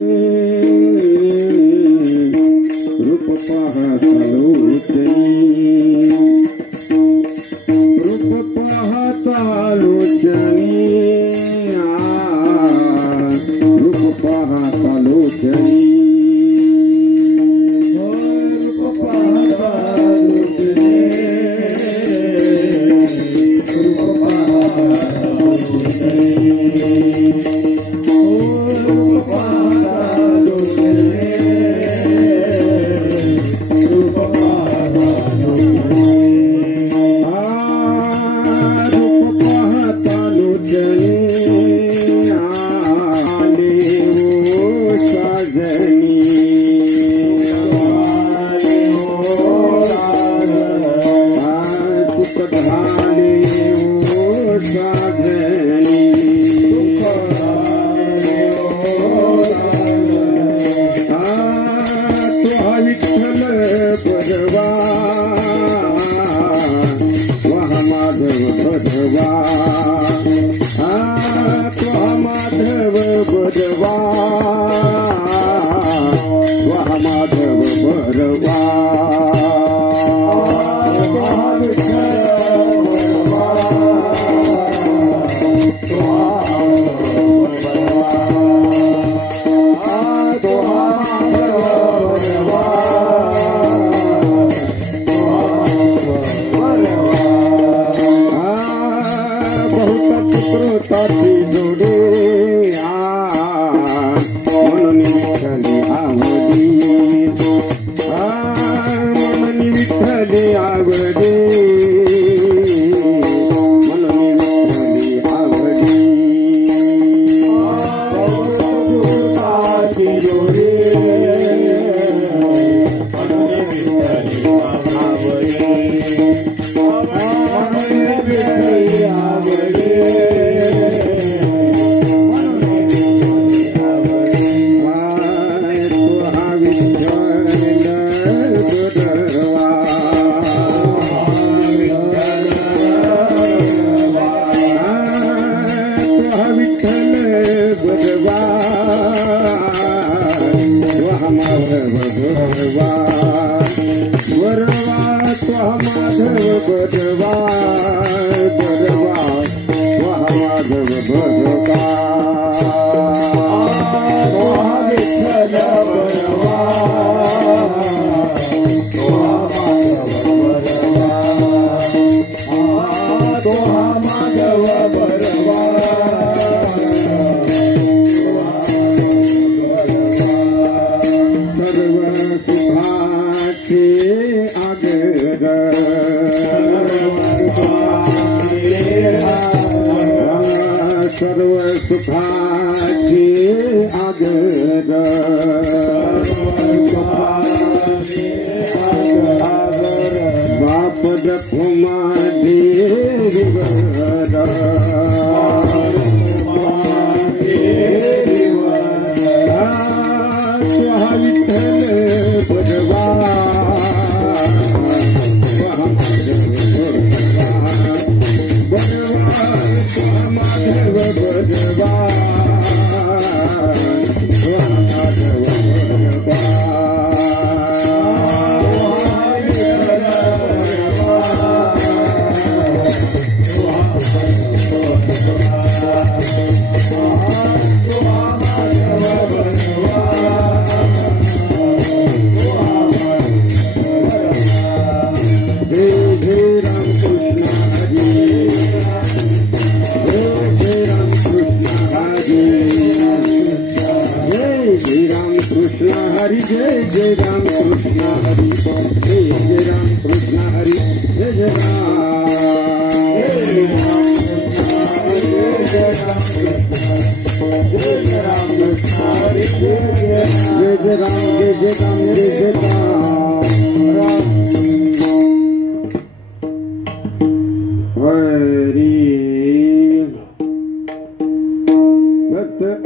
रूप पाहतालोचनी रूप पाहतालोचनी रूप पाहतालोचनी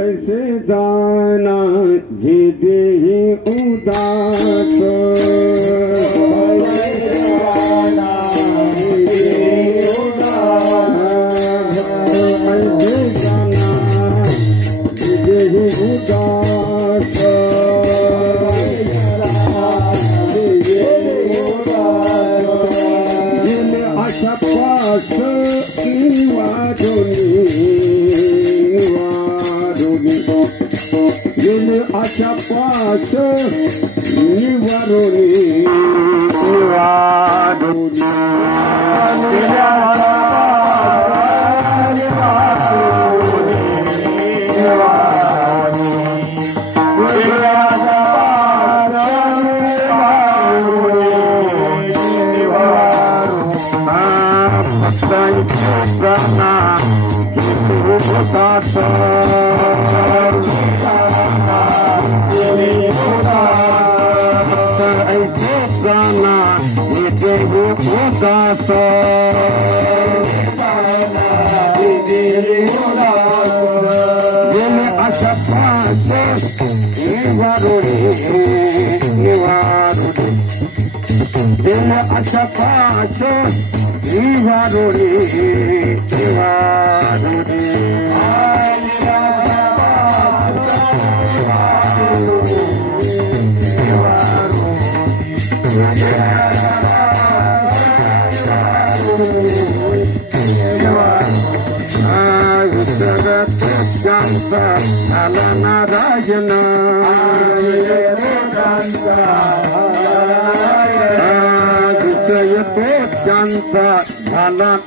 ऐसे दाना जे दे उदास ऐसे दाना जे दे उदास गेले आशा पास निवारोनी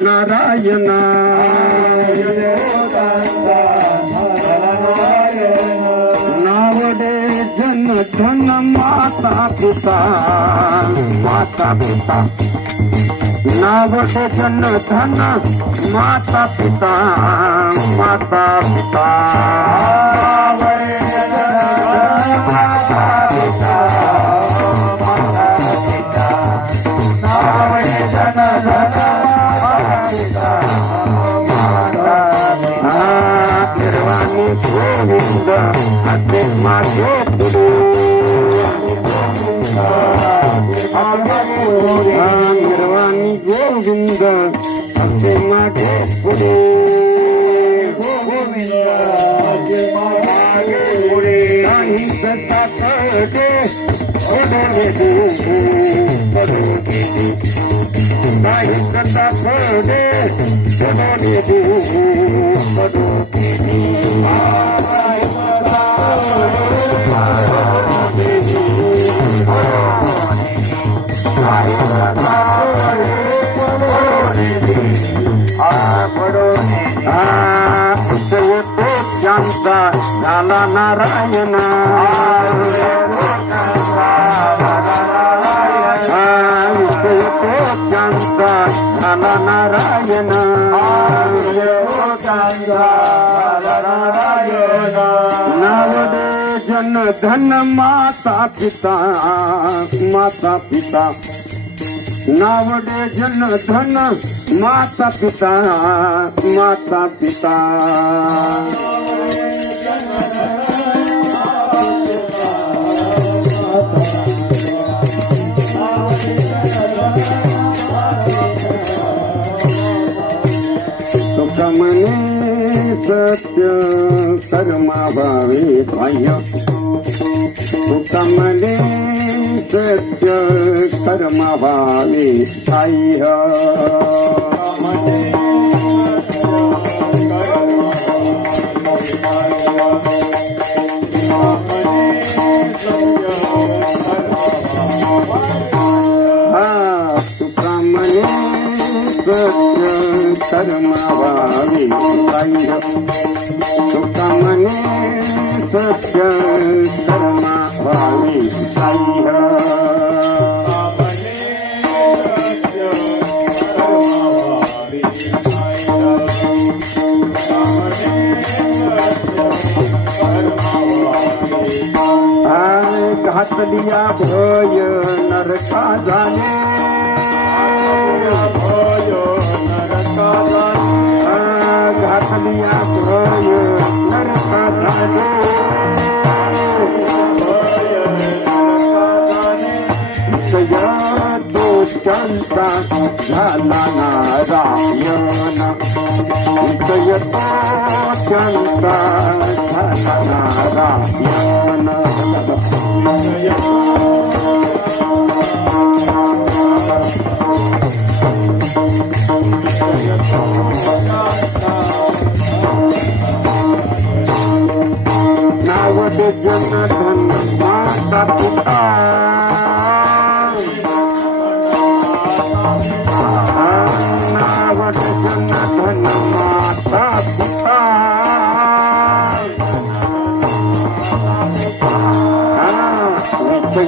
नारायण नावडे जन धन माता पिता नावडे जन धन माता पिता निर्वाणी गोविंद असे मागे पुढे काही दत्ता पडे काही दत्ता पडे जानता झाला नारायण जानता झाला नारायण नावडे जन धन माता पिता नावडे जन धन माता पिता तुकमने सत्य कर्मा भावे भाय तुकमने सत्य कर्मा भावे भाय तुकमने सत्य कर्मा भावे भाय तुकमने सत्य कर्मा भावे घात लिया भय नरका जाने घात लिया भय नरका जाने सया दोषांचा झाला नारायण सया दोषांचा झाला नारायण जन माता पिता नावट जन धन माता पिता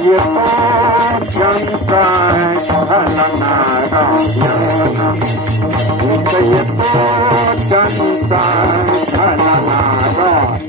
ये तो जनता है धननारायण ये तो जनता है धननारायण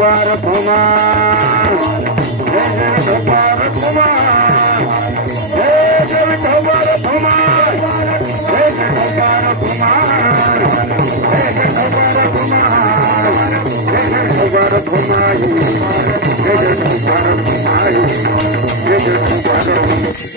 Bharat Bhaman, Jai Bharat Bhaman, Jai Bharat Bhaman, Jai Bharat Bhaman, Jai Bharat Bhaman, Jai Bharat Bhaman, Jai Bharat Bhaman.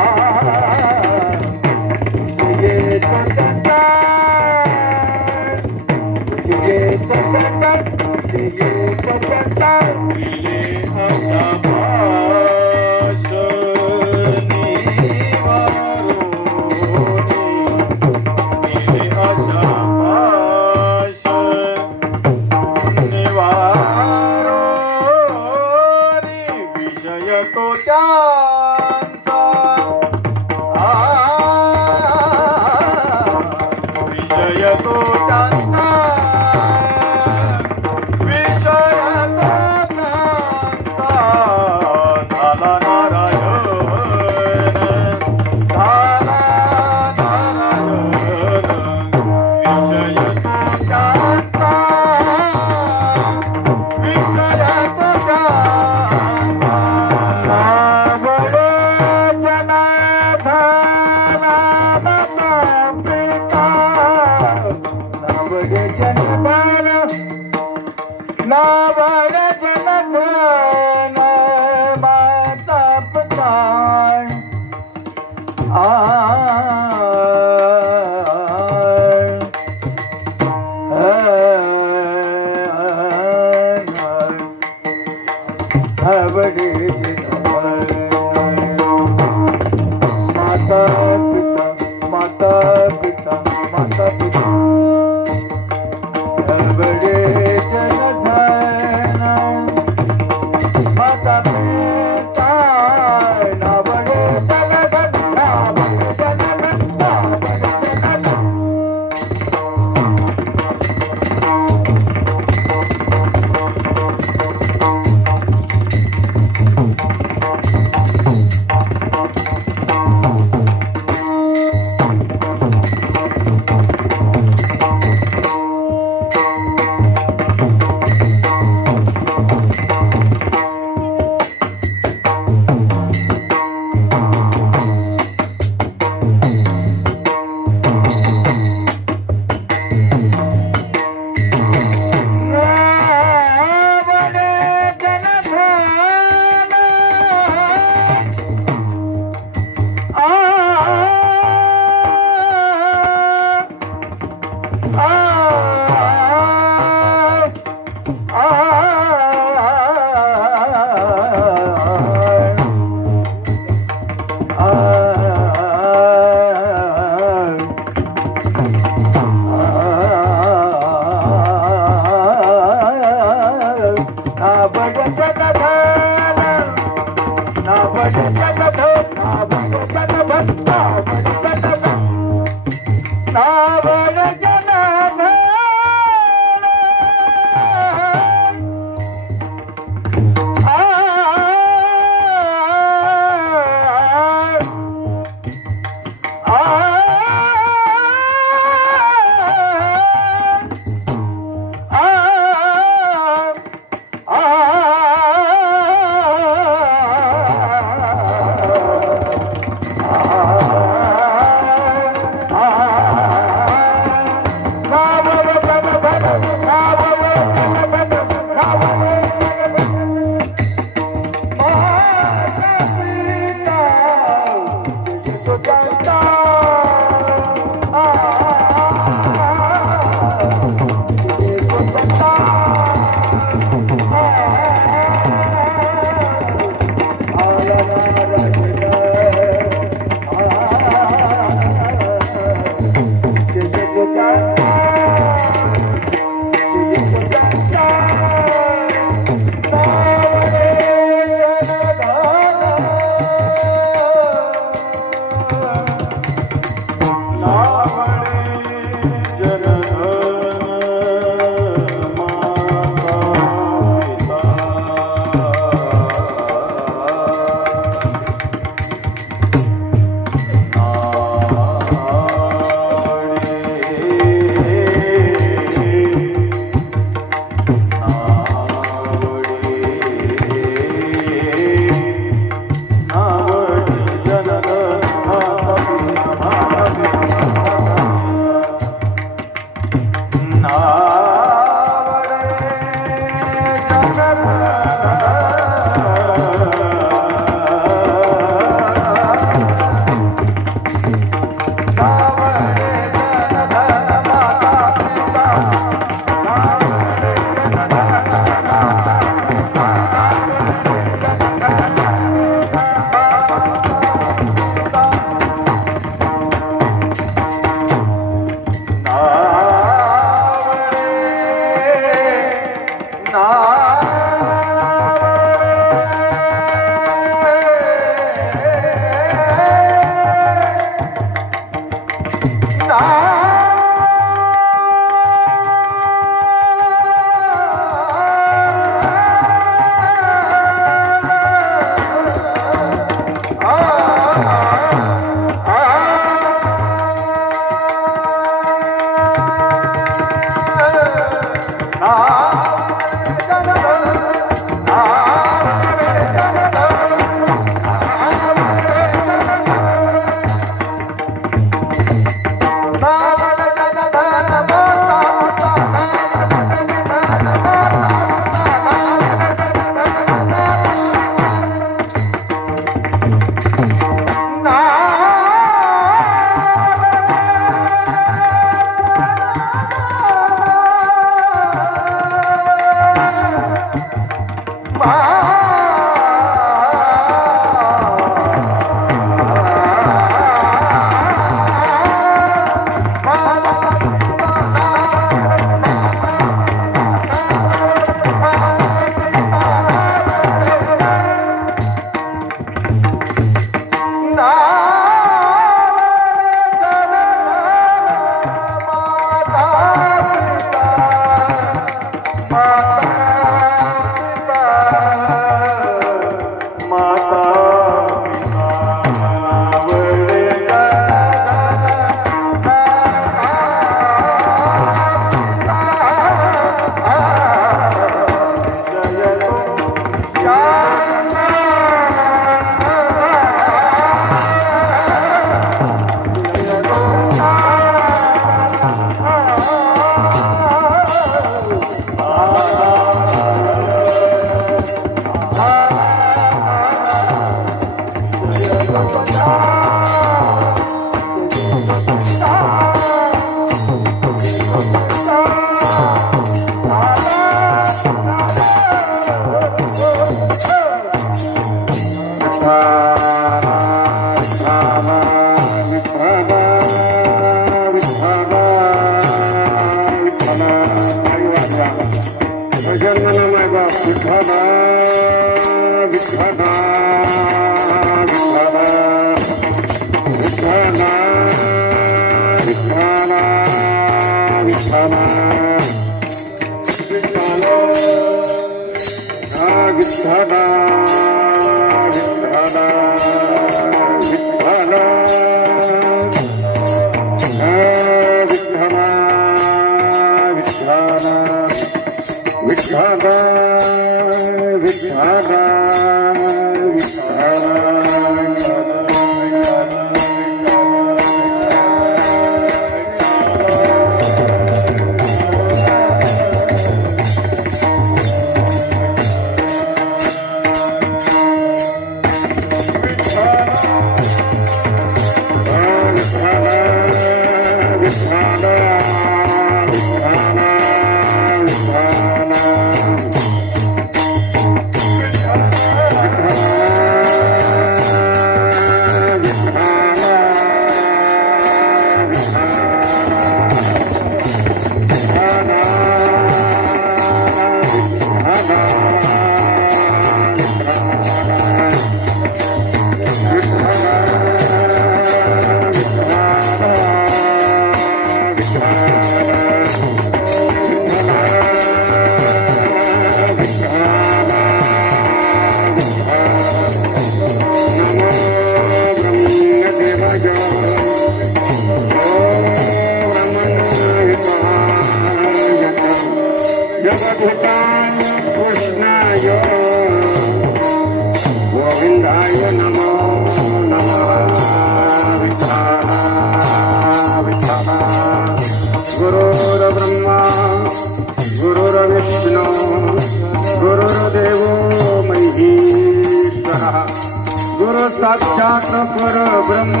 साक्षात परब्रह्म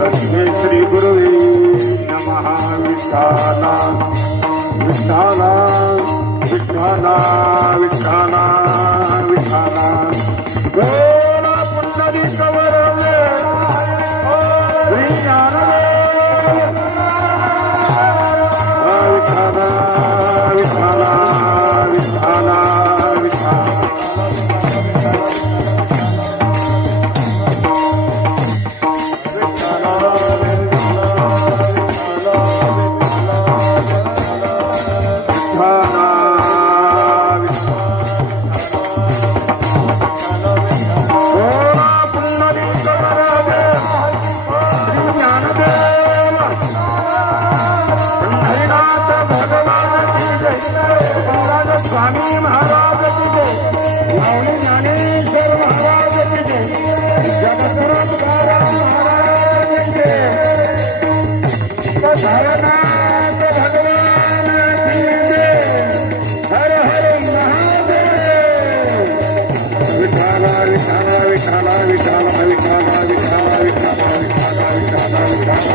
तस्मै श्री गुरुवे नमः। विठ्ठला विठ्ठला विठ्ठला विठ्ठला विठ्ठला गोला पुंडलिक वरदे श्री ज्ञानदेव विठ्ठला विठ्ठला विठ्ठला स्वामी महाराज की जय, माऊली ज्ञानेश्वर महाराज की जय, जगद्गुरु तुकाराम महाराज की जय, सारनाथ भगवान की जय। हर हर महादेव। विठ्ठला विठ्ठला विठ्ठला विठ्ठला विठ्ठला विठ्ठला विठ्ठला विठ्ठला विठ्ठला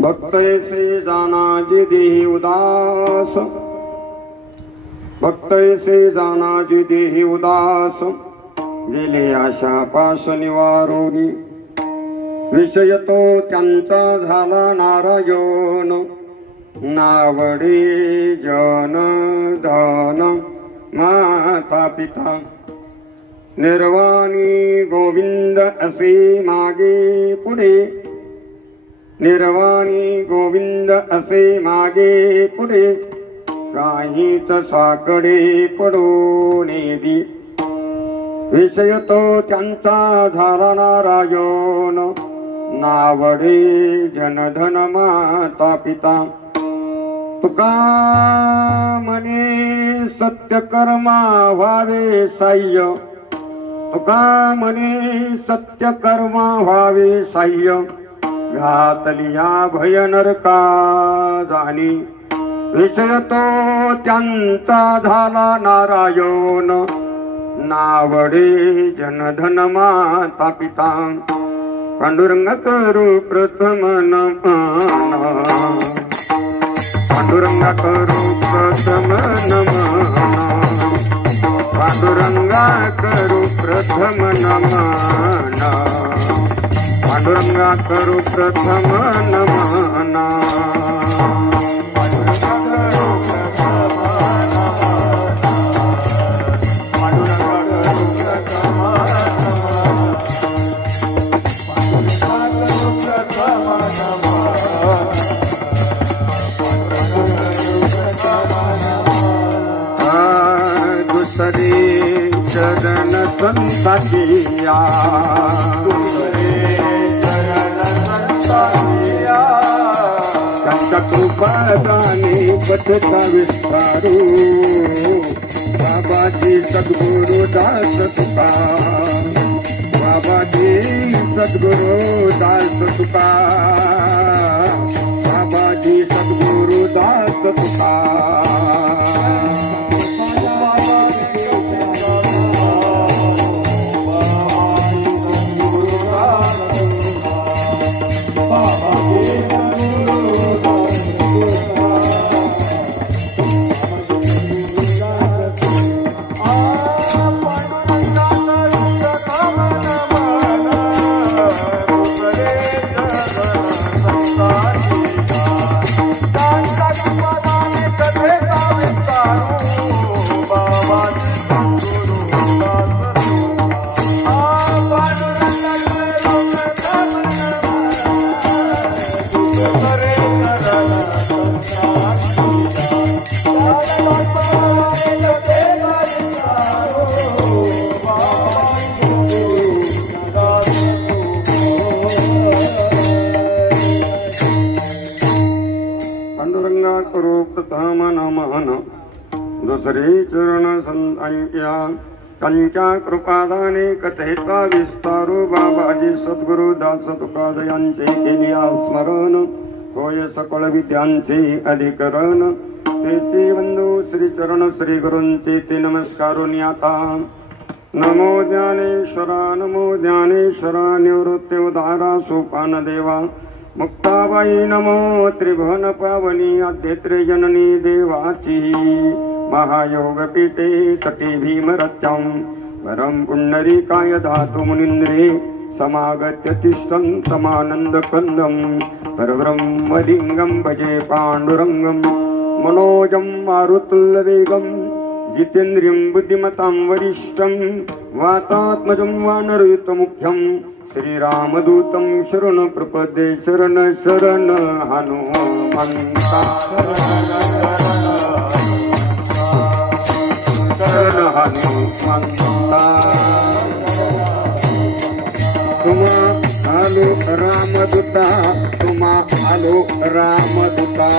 भक्त ऐसे जाना जी देहि उदास, भक्त ऐसे जाना जी देहि उदास, गेले आशा पाश निवारोनी, विषय तो त्यांचा झाला नारायण, नावडे जन धन माता पिता, निर्वाणी गोविंद असे मागे पुढे, निर्वाणी गोविंद असे मागे पुढे, काहीच साकडे पडून दी, विषय तो त्यांचा झाला नारायण, नावडे जनधन माता पिता, तुका म्हणे सत्य कर्मा व्हावे साह्य, तुका म्हणे सत्य कर्मा व्हावे साह्य, घातलिया भय नरका जाणी, विषय तो त्यांचा झाला नारायण, नावडे जनधन माता पिता, पांडुरंगा करू प्रथम नमन पांडुरंगा करू प्रथम नमन पांडुरंगा करू प्रथम नमन पांडुरंगा करू प्रथम नमन चरण संताचिया त्यांच्या कृपादाने पथता विस्तारू बाबाजी सद्गुरु दास तुका बाबाजी सद्गुरु दास तुका बाबाजी सद्गुरु दास तुका दुसरे चरण संतांच्या कंच्या कृपादाने कथेचा विस्तारू बाबाजी सद्गुरु दास तुकादयांचे केली स्मरण होय सकळ विद्यांचे अधिकरण तेचे बंधू श्री चरण श्री गुरूंचे ते नमस्कारून आता नमो ज्ञानेश्वरा निवृत्ती उदारा सोपान देवा मुक्ताबाई नमो त्रिभुवन पावनी आद्यत्रे जननी देवाची महायोगपीठे तटे भीमरत्यां वरं पुण्डरीकाय धातु मुनीन्द्रे समागत्य तिष्ठन्तमानन्दकन्दं परब्रह्मलिङ्गं भजे पाण्डुरङ्गं मनोजं मारुतुल्यवेगं जितेन्द्रियं बुद्धिमतां वरिष्ठं वातात्मजं वानरयुतमुख्यं श्रीरामदूतं शरण प्रपदे शरण शरण हनुमन्ता शरण हनुमन्ता तुमा आलो रामदूता तुमा आलो रामदूता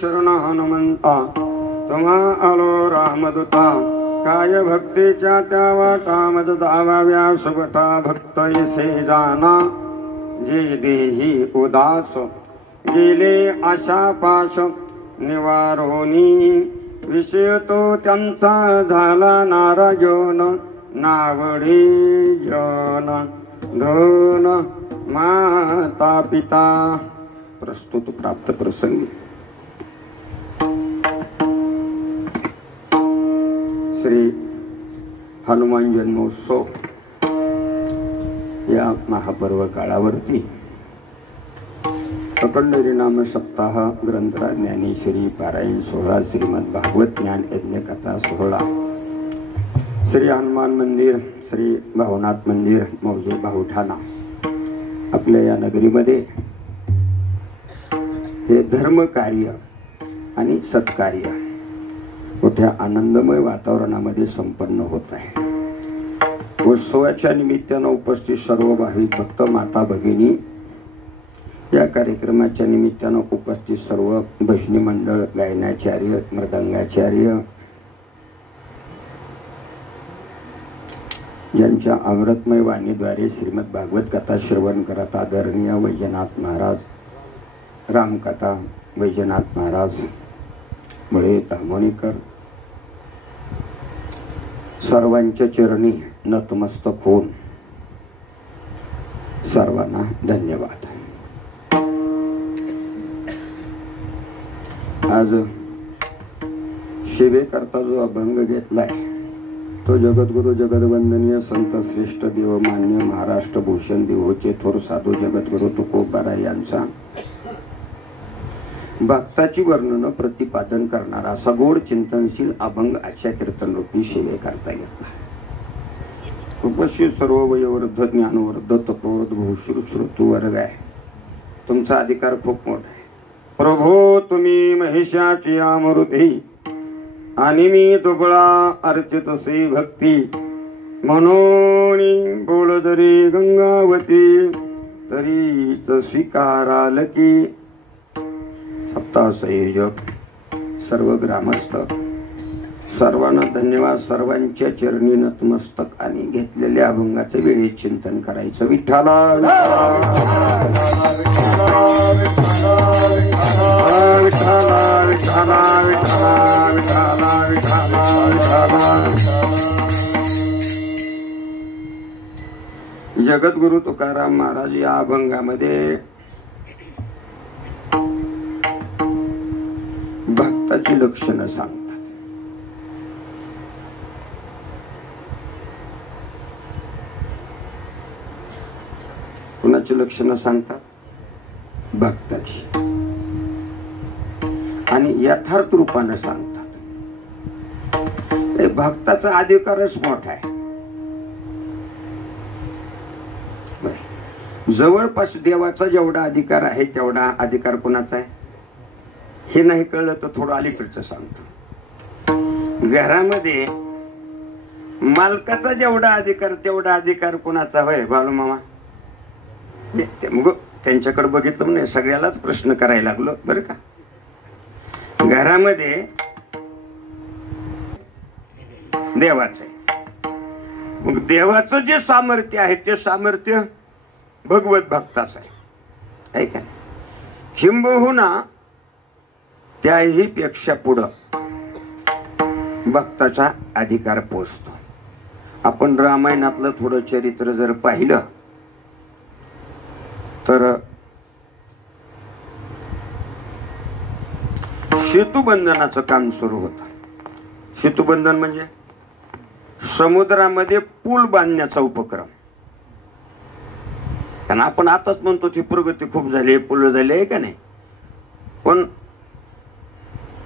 शरण हनुमंता तुम्हा आलो रामदूता काय भक्तीच्या त्या वाटामज दावा व्यासवटा भक्त येसे जाना जे देही उदास गेले आशा पाश निवारोनी विषय तो त्यांचा झाला नाराजन नावडी जन धन माता पिता प्रस्तुत प्राप्त प्रसंगी श्री हनुमान जन्मोत्सव या महापर्व काळावरती अखंड हरिनाम सप्ताह ग्रंथरा ज्ञानेश्वरी पारायण सोहळा श्रीमद भागवत ज्ञान यज्ञ कथा सोहळा श्री हनुमान मंदिर श्री भावनाथ मंदिर मौजे भाऊठाणा आपल्या या नगरीमध्ये हे धर्म कार्य आणि सत्कार्य मोठ्या आनंदमय वातावरणामध्ये संपन्न होत आहे. उत्सवाच्या निमित्तानं उपस्थित सर्व भाविक भक्त माता भगिनी, या कार्यक्रमाच्या निमित्तानं उपस्थित सर्व भजनी मंडळ, गायनाचार्य, मृदंगाचार्य यांच्या अमृतमय वाणीद्वारे श्रीमद भागवत कथा श्रवण करत आदरणीय वैजनाथ महाराज, रामकथा वैजनाथ महाराज मुळे तामोणीकर सर्वांच्या चरणी नतमस्तक होऊन सर्वांना धन्यवाद. आज सेवेकरता जो अभंग घेतलाय तो जगद्गुरु जगदवंदनीय संत श्रेष्ठ देवमान्य महाराष्ट्र भूषण देवोचे थोर साधू जगद्गुरु तुकोबारा यांचा भक्ताची वर्णन प्रतिपादन करणारा सगोड चिंतनशील अभंग आजच्या कीर्तनरूपी सेवेकरता घेतला. उपस्थित सर्व वयोवृद्ध, ज्ञानवृद्ध, तपोवृद्ध, भूषुर श्रोतू वर्ग आहे. तुमचा अधिकार खूप मोठा आहे. प्रभो तुम्ही महिषाची अमृती आणि मी दुबळा अर्चितसे भक्ती, म्हणून बोलदरी गंगावती तरीच स्वीकाराल की. सप्ताह संयोजक, सर्व ग्रामस्थ सर्वांना धन्यवाद. सर्वांच्या चरणी नतमस्तक आणि घेतलेल्या अभंगाचे वेळेत चिंतन करायचं. विठ्ठला जगद्गुरु तुकाराम महाराज या अभंगामध्ये भक्ताची लक्षणं सांगतात. कुणाची लक्षणं सांगतात? भक्ताची. आणि यथार्थ रूपाने सांगतात. भक्ताचा अधिकारच मोठा आहे. जवळपास देवाचा जेवढा अधिकार आहे तेवढा अधिकार कुणाचा आहे हे नाही कळलं तर थोडं अलीकडचं सांगतो. घरामध्ये मालकाचा जेवढा अधिकार तेवढा अधिकार कुणाचा होय बालू मामा? मग त्यांच्याकडे बघितलं नाही, सगळ्यालाच प्रश्न करायला लागलो बरं का. घरामध्ये देवाचं आहे, मग देवाचं जे सामर्थ्य आहे ते सामर्थ्य भगवत भक्ताचं आहे का. किंबहुना त्याही पेक्षा पुढं भक्ताचा अधिकार पोचतो. आपण रामायणातलं थोडं चरित्र जर पाहिलं तर सेतुबंधनाचं काम सुरू होतं. सेतुबंधन म्हणजे समुद्रामध्ये पूल बांधण्याचा उपक्रम. कारण आपण आताच म्हणतो ती प्रगती खूप झाली, पूल झाले आहे का नाही, पण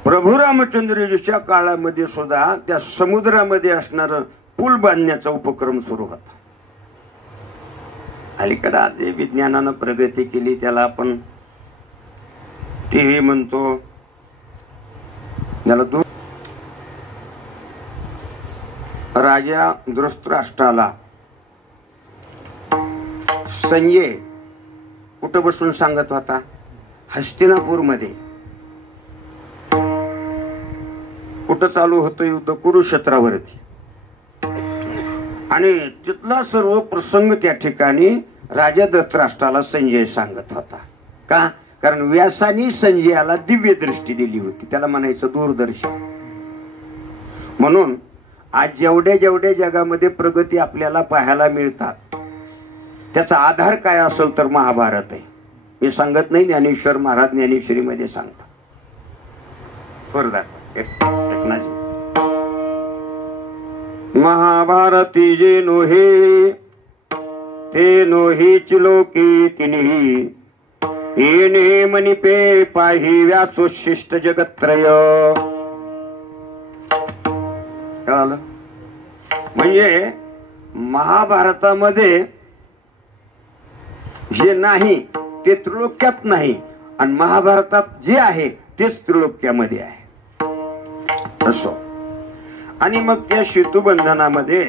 प्रभू रामचंद्रजीच्या काळामध्ये सुद्धा त्या समुद्रामध्ये असणार पूल बांधण्याचा उपक्रम सुरू होता. अलीकडे आज विज्ञानानं प्रगती केली, त्याला आपण टीव्ही म्हणतो, त्याला राजा धृतराष्ट्राला संजय कुठं बसून सांगत होता? हस्तिनापूर मध्ये. कुठं चालू होतं युद्ध? कुरुक्षेत्रावरती. आणि तिथला सर्व प्रसंग त्या ठिकाणी राजा धृतराष्ट्राला संजय सांगत होता. का? कारण व्यासानी संजयाला दिव्य दृष्टी दिली होती, त्याला म्हणायचं दूरदर्शन. म्हणून आज जेवढ्या जेवढ्या जगामध्ये प्रगती आपल्याला पाहायला मिळतात त्याचा आधार काय असेल तर महाभारत आहे. मी सांगत नाही, ज्ञानेश्वर महाराज ज्ञानेश्वरी मध्ये सांगतात. महाभारती जे नोहे ते नोहीच लोके तिन्ही, येणे मणिपे पाही व्यासोशिष्ट जगत्रय. कळालं? म्हणजे महाभारतामध्ये जे नाही ते त्रिलोक्यात नाही आणि महाभारतात जे आहे तेच त्रिलोक्यामध्ये आहे असो. आणि मग त्या सेतुबंधनामध्ये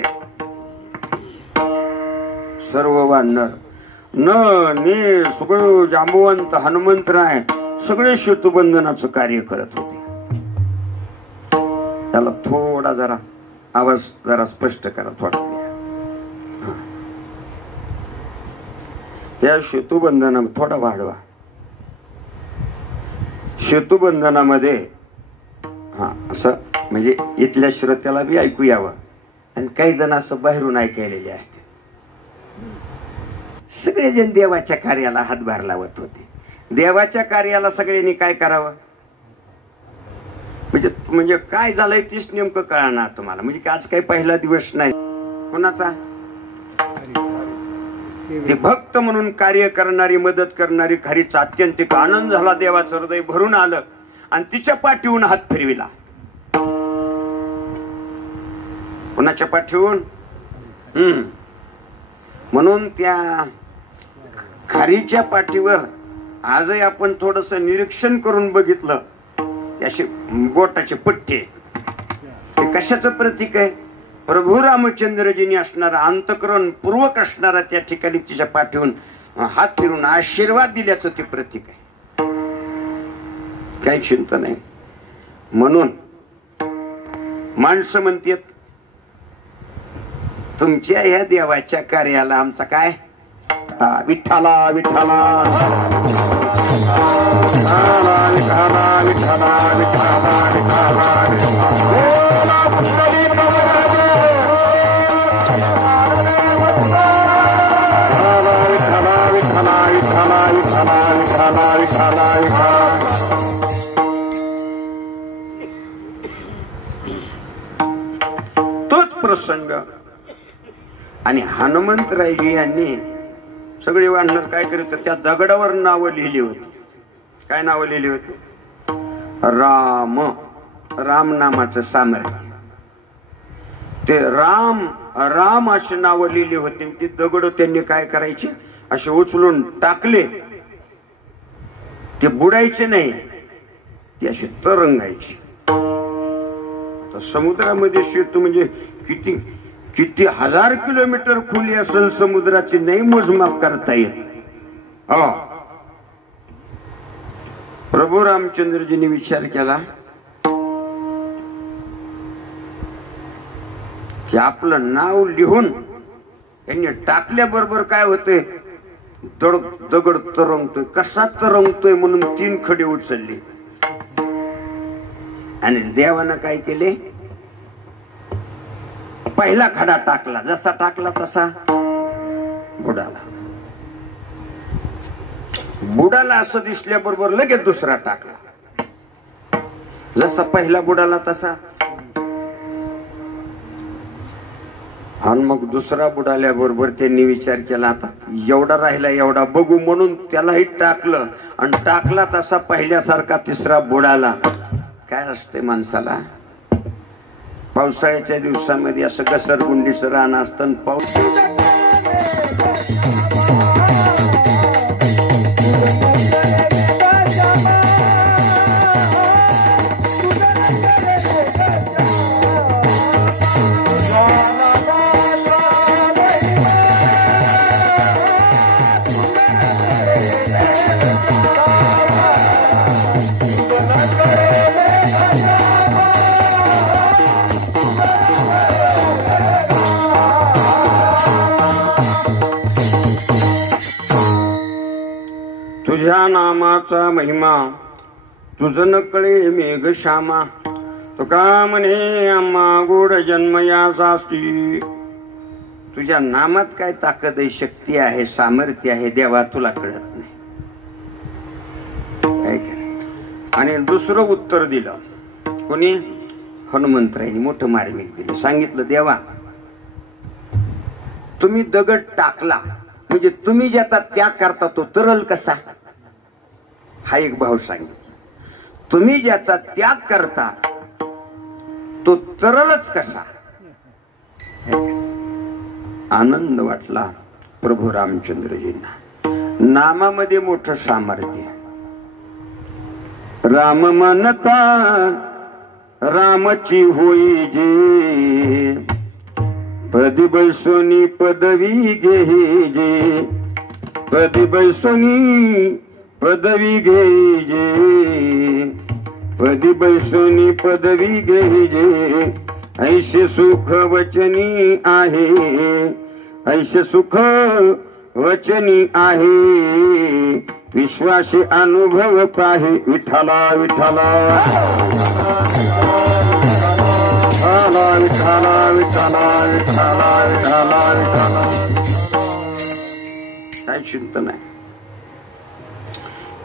सर्व वानर न ने सगळं जांबुवंत हनुमंतराय सगळे सेतुबंधनाचं कार्य करत होते. त्याला थोडा जरा आवाज जरा स्पष्ट करा थोडा. त्या सेतुबंधना थोडा वाढवा. सेतुबंधनामध्ये असं म्हणजे इथल्या श्रोत्याला बी ऐकू यावं आणि काही जण असं बाहेरून ऐकायलेले असते. सगळेजण देवाच्या कार्याला हातभार लावत होते. देवाच्या कार्याला सगळ्यांनी काय करावं म्हणजे काय झालंय तीच नेमकं कळणार तुम्हाला. म्हणजे आज काही पहिला दिवस नाही कोणाचा. ते भक्त म्हणून कार्य करणारी मदत करणारी खरीच अत्यंतिक आनंद झाला. देवाचं हृदय भरून आलं आणि तिच्या पाठीहून हात फिरविला. कोणाच्या पाठीहून? म्हणून त्या खारीच्या पाठीवर आजही आपण थोडस निरीक्षण करून बघितलं असे बोटाचे पट्टे. ते कशाचं प्रतीक आहे? प्रभू रामचंद्रजींनी असणारा अंतकरण पूर्वक असणारा त्या ठिकाणी तिच्या पाठीहून हात फिरून आशीर्वाद दिल्याचं ते प्रतीक आहे. काही चिंता नाही. म्हणून माणसं म्हणतात तुमच्या ह्या देवाच्या कार्याला आमचा काय विठ्ठला विठ्ठला विठ्ठला विठ्ठला तोच प्रसंग. आणि हनुमंतरायजी यांनी सगळे वानर काय करत त्या दगडावर नावं लिहिली होती. काय नावं लिहिली होती? राम. राम नामाचं सामर्थ्य. ते राम राम अशी नावं लिहिली होती. ती दगड त्यांनी काय करायची असे उचलून टाकले. ते बुडायचे नाही, ते असे तरंगायचे. समुद्रामध्ये शेतू म्हणजे किती किती हजार किलोमीटर खोली असेल समुद्राची नाही मोजमाप करता येत. प्रभू रामचंद्रजींनी विचार केला की आपलं नाव लिहून यांनी टाकल्याबरोबर काय होतंय दगड तरंगतोय. कसा तरंगतोय म्हणून 3 खडे उचलले आणि देवानं काय केले पहिला खडा टाकला. जसा टाकला तसा बुडाला. बुडाला असं दिसल्याबरोबर लगेच दुसरा टाकला. जसा पहिला बुडाला तसा. आणि मग दुसरा बुडाल्याबरोबर त्यांनी विचार केला आता एवढा राहिला एवढा बघू म्हणून त्यालाही टाकलं आणि टाकला तसा पहिल्यासारखा तिसरा बुडाला. काय असते माणसाला पावसाळ्याच्या दिवसामध्ये असं घसरगुंडीचं रान असतं. पाऊस तुझ्या नामाचा महिमा तुझ न कळे मेघ श्यामा. तुका म्हणे आम्हा गोड जन्म यासाठी. तुझ्या नामात काय ताकद आहे, शक्ती आहे, सामर्थ्य आहे देवा तुला कळत नाही. आणि दुसरं उत्तर दिलं कोणी? हनुमंतरायांनी मोठं मार्मिक दिलं. सांगितलं देवा तुम्ही दगड टाकला म्हणजे तुम्ही ज्याचा त्याग करता तो तरल कसा? हा एक भाव सांगितला. तुम्ही ज्याचा त्याग करता तो तरलच कसा. आनंद वाटला प्रभू रामचंद्रजींना. नामामध्ये मोठं सामर्थ्य. राम म्हणता रामची होई जे, पदी बैसोनी पदवी घे जे, पदी बैसोनी पदवी घे जे, पदी बैसोनी पदवी घे जे. ऐसे सुख वचनी आहे, ऐसे सुख वचनी आहे, विश्वासी अनुभव पाहे. विठ्ठला विठ्ठला विठ्ठला विठ्ठला विठ्ठला विठ्ठला विठ्ठला विठ्ठला. काय चिंतन आहे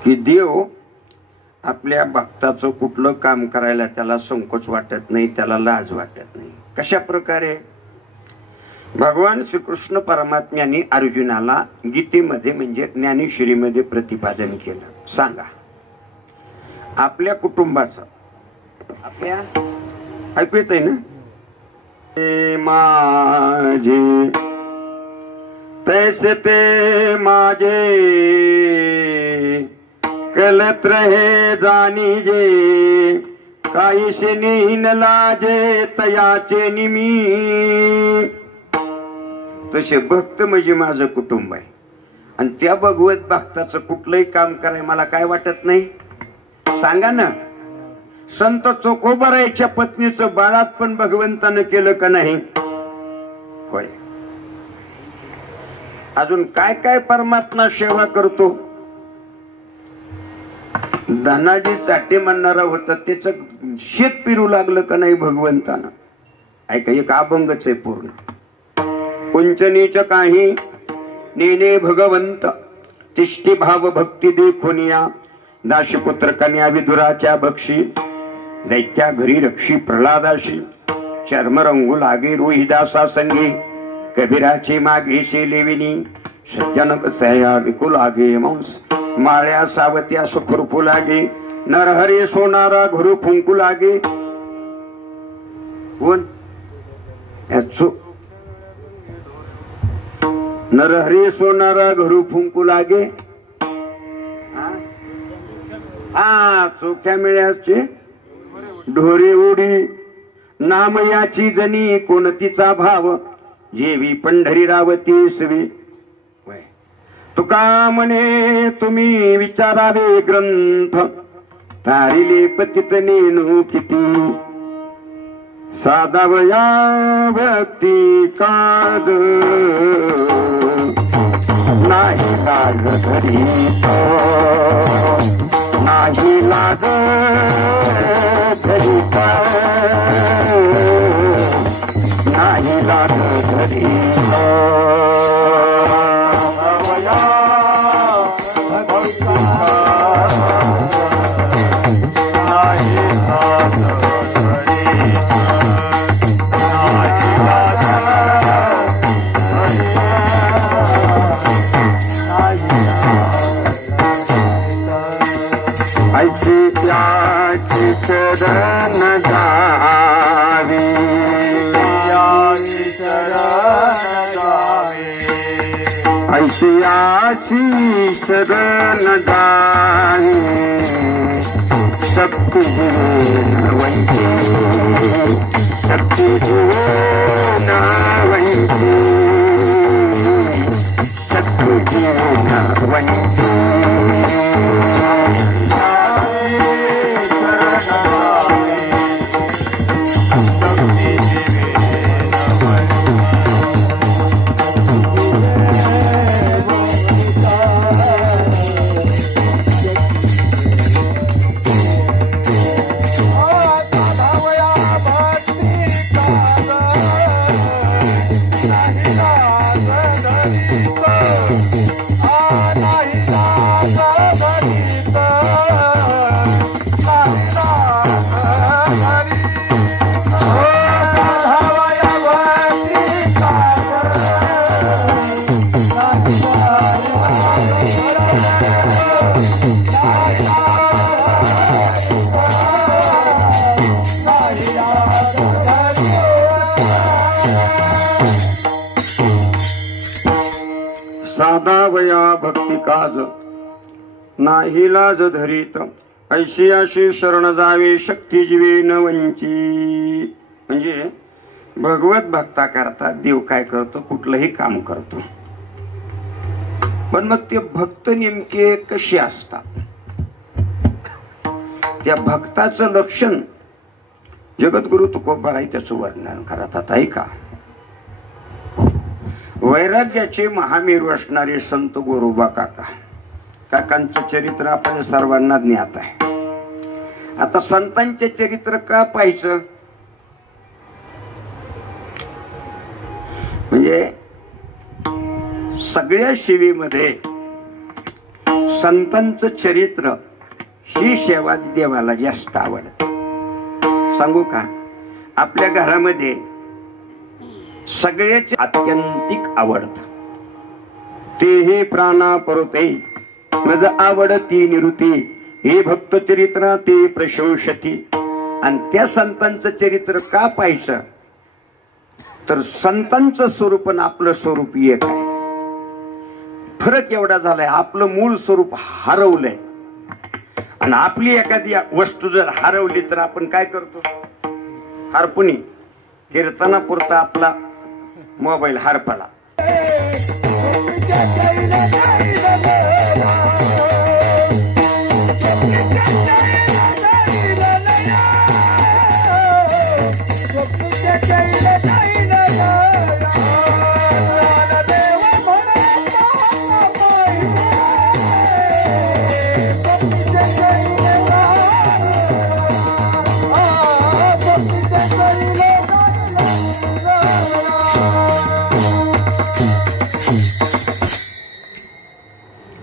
की देव आपल्या भक्ताचं कुठलं काम करायला त्याला संकोच वाटत नाही, त्याला लाज वाटत नाही. कशा प्रकारे भगवान श्रीकृष्ण परमात्म्याने अर्जुनाला गीतेमध्ये म्हणजे ज्ञानेश्वरीमध्ये प्रतिपादन केलं. सांगा आपल्या कुटुंबाचं, आपल्या ऐकू येत आहे ना. माझे तैसे ते माझे, कलत रहे जानी जे, काहीशे निहीन लाजे तयाचे निमी. तसे भक्त म्हणजे माझं कुटुंब आहे. आणि त्या भगवत भक्ताचं कुठलंही काम कराय मला काय वाटत नाही. सांगा ना. संत चोखोबारायच्या पत्नीचं बाळात पण भगवंतानं केलं का नाही. होय. अजून काय काय परमात्मा सेवा करतो. धनाजी चाटे म्हणणारा होता, त्याच शेत पिरू लागलं का नाही भगवंतानं. ऐका एक अभंगच आहे पूर्ण. कुंचनीच काही नेने भगवंत, तिष्ठी भाव भक्ती देखुनिया, दाशीपुत्र कन्या विदुराच्या बक्षी, दैत्या घरी रक्षी प्रल्हादाशी, चर्म रंगू लागे रोहिदासा संगी, कबीराची मागे शेलेविनी, सज्जनक सह्या विकू लागे मांस, माळ्या सावत्या सुखुरपू लागे, नरहरे सोनारा घरू फुंकू लागे. कोण नरहरी सोनारा घरू फुंकू लागे. हा चोख्या मेळ्याचे ढोरे उडी, नाम याची जनी कोणतीचा भाव, जेवी पंढरी रावती सवी. तुका म्हणे तुम्ही विचारावे ग्रंथ, तारिले पतित नेणू किती, साधावया भक्ती काज, नाही लाग धरी नाही लाग धरी, नाही लाग धरी. ऐसी त्याची शरण जावी, ऐसी याची शरण जावी, शक्ती वंची, शक्ती वंची, शक्ती वंची. Bye. काही काज नाही लाज धरीत ऐशी अशी शरण जावे शक्ती जीवे न वंची. म्हणजे भगवत भक्ता करता देव काय करतो, कुठलंही काम करतो. पण मग ते भक्त नेमके कसे असतात, त्या भक्ताचं लक्षण जगद्गुरु तुकोबाराय त्याचं वर्णन करतात. ऐका, वैराग्याचे महामेरू असणारे संत गोरोबा काकांचं चरित्र आपण सर्वांना ज्ञात आहे. आता संतांचे चरित्र का पाहायचं, म्हणजे सगळ्या सेवेमध्ये संतांचं चरित्र ही सेवा देवाला जास्त आवडते. सांगू का, आपल्या घरामध्ये सगळ्याचे आत्यंतिक आवडत ते हे प्राणा परोते मज आवडती निरुती हे भक्त चरित्र ते प्रशंसती. आणि त्या संतांचं चरित्र का पाहायचं तर संतांचं स्वरूप आणि आपलं स्वरूप एक आहे. फरक एवढा झालाय, आपलं मूळ स्वरूप हरवलंय आणि आपली एखादी वस्तू जर हरवली तर आपण काय करतो, हरपुनी कीर्तनापुरता आपला मोबाईल हरपला.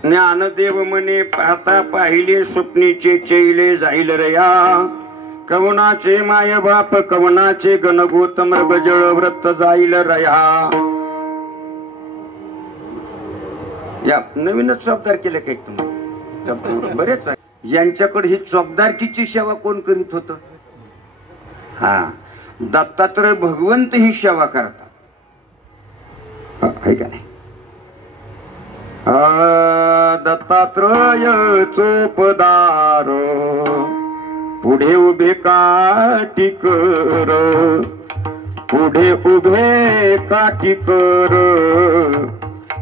ज्ञानदेव म्हणे पाहता पाहिले स्वप्नीचे चैले जाईल रया कवनाचे माय बाप कवनाचे गणगोत मृगजळ व्रत जाईल रया. या नवीनच चौकदार केलं काही तुम्ही बरेच यांच्याकडे ही चौकदारकीची सेवा कोण करीत होत. हा, दत्तात्रय भगवंत ही सेवा करतात. आहे का नाही, दत्तात्रय चोपदार पुढे उभे काठी कर पुढे उभे काठी कर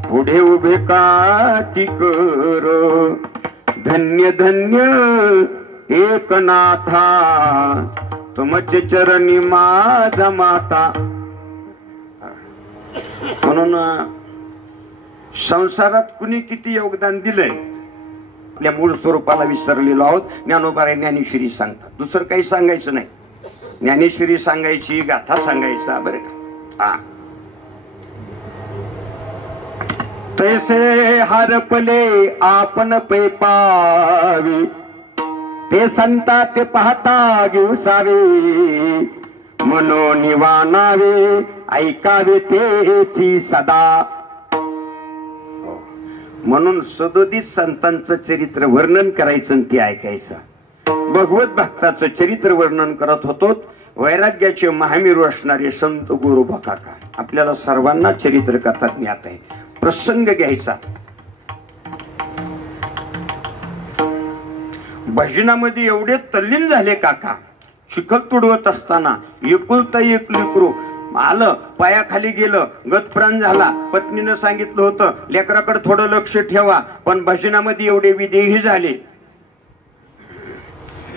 पुढे उभे काठी कर धन्य धन्य एकनाथा तुमचे चरणी माझा माता. म्हणून संसारात कुणी किती योगदान दिलंय आपल्या मूळ स्वरूपाला विसरलेलो आहोत. ज्ञानोबा ज्ञानेश्वरी सांगतात, दुसरं काही सांगायचं नाही. ज्ञानेश्वरी सांगायची, गाथा सांगायचा. बरं का, तैसे हरपले आपण पे पावी ते संता ते पाहता घेऊसावे मनोनिवानावे ऐकावे तेची सदा. म्हणून सदोदित संतांचं चरित्र वर्णन करायचं आणि ते ऐकायचं. भगवत भक्ताचं चरित्र वर्णन करत होतो. वैराग्याचे महामेरू असणारे संत गोरोबा काका आपल्याला सर्वांना चरित्र कथात ज्ञात आहे. प्रसंग घ्यायचा. भजनामध्ये एवढे तल्लीन झाले काका, शिखर तुडवत असताना एकुलता एक लेकरू आलं, पायाखाली गेलं, गतप्राण झाला. पत्नीनं सांगितलं होतं लेकराकडे थोडं लक्ष ठेवा, पण भजनामध्ये एवढे विदेही झाले.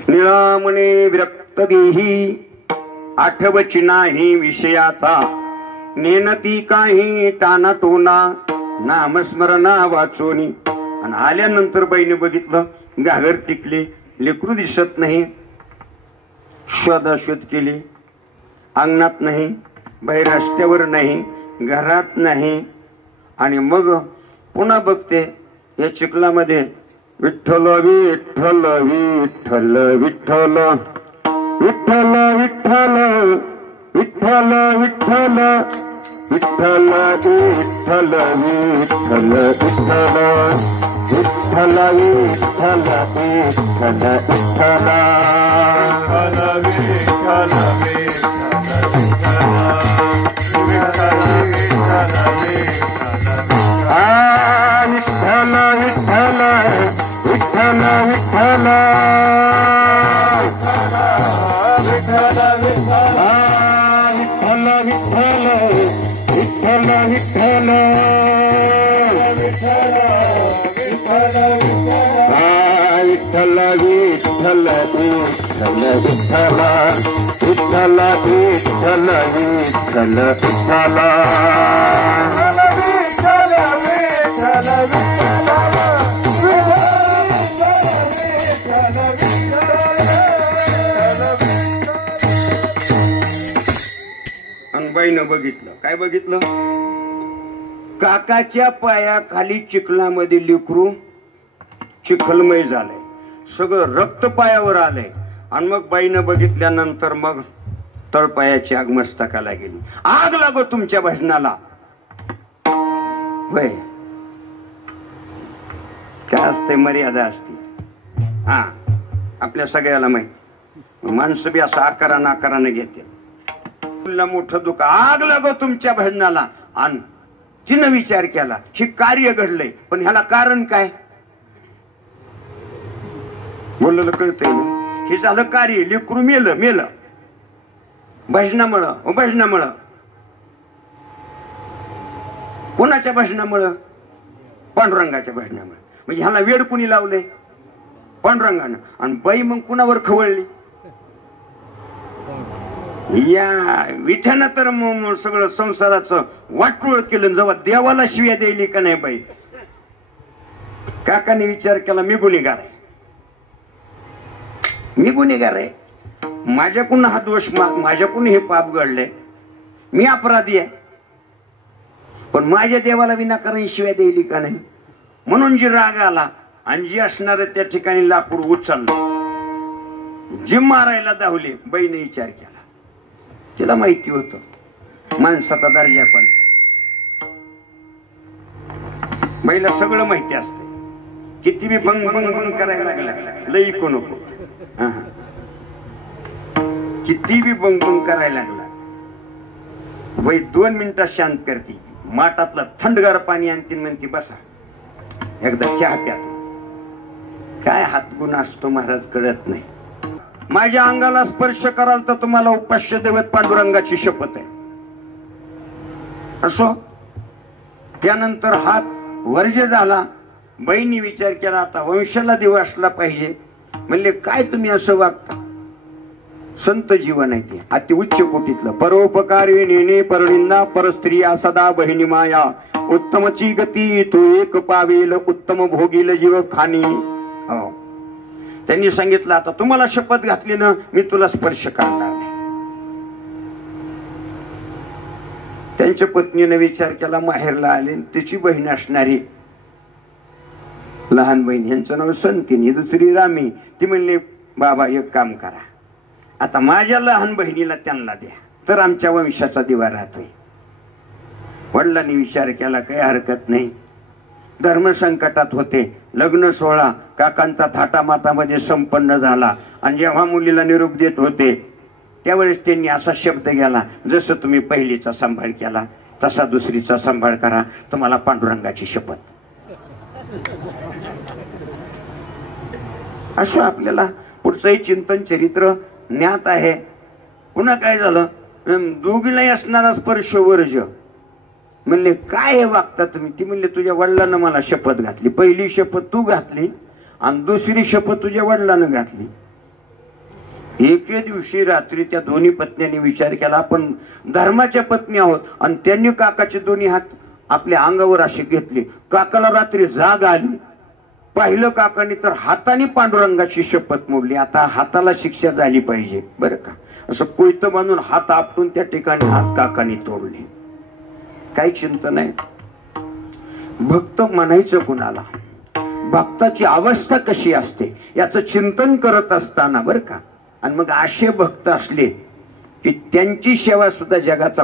निळामणे विरक्त देही आठवची नाही विषयाचा नेनती काही टाना टोना नामस्मरणा वाचोनी. आणि आल्यानंतर बाईने बघितलं घागर टिकली, लेकरू दिसत नाही. शोधाशोध केली, अंगणात नाही, बाहेर रस्त्यावर नाही, घरात नाही. आणि मग पुन्हा बघते या चिखलामध्ये विठ्ठल विठ्ठल विठ्ठल विठ्ठल विठ्ठल विठ्ठल विठ्ठल विठ्ठल विठ्ठल विठ्ठल विठ्ठल विठ्ठल विठ्ठल विठ्ठल विठ्ठल विठ्ठल विठ्ठल विठ्ठल विठ्ठल विठ्ठल विठ्ठल विठ्ठल विठ्ठल आणि बाईनं बघितलं. काय बघितलं? काकाच्या पायाखाली चिखलामध्ये लेकरू चिखलमय झालंय, सगळं रक्त पायावर आलंय. आणि मग बाईनं बघितल्यानंतर मग तळपायाची आग मस्तकाला गेली. आग लागो तुमच्या भजनाला. होय, काय असते, मर्यादा असते. हा, आपल्या सगळ्याला माहिती. माणसं बी असं आकारानं घेते. मोठं दुःख, आग लागो तुमच्या भजनाला. आणि तिनं विचार केला, हे कार्य घडलंय, पण ह्याला कारण काय? बोललं कळतंय ना? हे झालं कार्य. लेकरू मेलं भजनामुळं. कोणाच्या भजनामुळं? पांडुरंगाच्या भजनामुळे. म्हणजे ह्याला वेड कुणी लावले? पांडुरंगानं. आणि बाई मग कुणावर खवळली? या विठ्यानं तर सगळं संसाराचं वाटोळ केलं. जेव्हा देवाला शिव्या द्यायली का नाही बाई, काकाने विचार केला, मी गुन्हेगार आहे, माझ्याकडून हा दोष, माझ्याकडून हे पाप घडलंय, मी अपराधी आहे. पण माझ्या देवाला विनाकारण शिव्या द्यायली का नाही, म्हणून जी राग आला आणि जी असणार त्या ठिकाणी लाकूड उचललं, जी मारायला धावली. बाईने विचार केला, तिला माहिती होतं माणसाचा दर्जा कोणता. बाईला सगळं माहिती असते. किती बी बंग बंग बंग करायला लागला, लई को नको. किती बी बंग बंग करायला लागला, बाई 2 मिनिटात शांत करते. माठातलं थंडगार पाणी आणते, म्हणते बसा एकदा चहा प्या. काय हातगुण असतो महाराज कळत नाही. माझ्या अंगाला स्पर्श कराल तर तुम्हाला उपास्य दैवत पांडुरंगाची शपथ आहे. असो, त्यानंतर हात वर्ज्य झाला. बाईंनी विचार केला, आता वंशाला देव असला पाहिजे. म्हणले, काय तुम्ही असं वागता? संत जीवन आहे ते, अति उच्च कोटीतलं. परोपकारी नेणे परनिंदा, परस्त्रिया सदा बहिणी माया. उत्तमची गती तो एक पावेल, उत्तम भोगील जीव खाणी. हो, त्यांनी सांगितलं, आता तुम्हाला शपथ घातली ना, मी तुला स्पर्श करणार नाही. त्यांच्या पत्नीने विचार केला, माहेरला आले, तिची बहीण असणारी लहान बहीण, यांचं नाव संतीनी, दुसरी रामी. ती म्हणली, बाबा एक काम करा, आता माझ्या लहान बहिणीला त्यांना द्या, तर आमच्या वंशाचा दिवा राहतोय. वडिलांनी विचार केला, काही हरकत नाही. धर्मसंकटात होते. लग्न सोहळा काकांचा थाटामाटामध्ये संपन्न झाला. आणि जेव्हा मुलीला निरोप देत होते, त्यावेळेस त्यांनी असा शब्द गेला, जसं तुम्ही पहिलीचा सांभाळ केला तसा दुसरीचा सांभाळ करा, तुम्हाला पांडुरंगाची शपथ. असं आपल्याला पुढचंही चिंतन चरित्र ज्ञात आहे. पुन्हा काय झालं, दोघीलाही असणारा स्पर्श वर्ज. म्हणले, काय वागता तुम्ही? ती म्हणले, तुझ्या वडिलांना मला शपथ घातली. पहिली शपथ तू घातली आणि दुसरी शपथ तुझ्या वडिलांना घातली. एके दिवशी रात्री त्या दोन्ही पत्न्यांनी विचार केला, आपण धर्माच्या पत्नी आहोत. आणि त्यांनी काकाचे दोन्ही हात आपल्या अंगावर असे घेतले. काकाला रात्री जाग आली. पाहिलं काकांनी तर हाताने पांडुरंगाची शपथ मोडली. आता हाताला शिक्षा झाली पाहिजे बरं का. असं कोयतं बांधून हात आपटून त्या ठिकाणी हात काकांनी तोडले. काही चिंतन आहे. भक्त म्हणायचं कुणाला, भक्ताची अवस्था कशी असते याचं चिंतन करत असताना बरं का. आणि मग असे भक्त असले की त्यांची सेवा सुद्धा जगाचा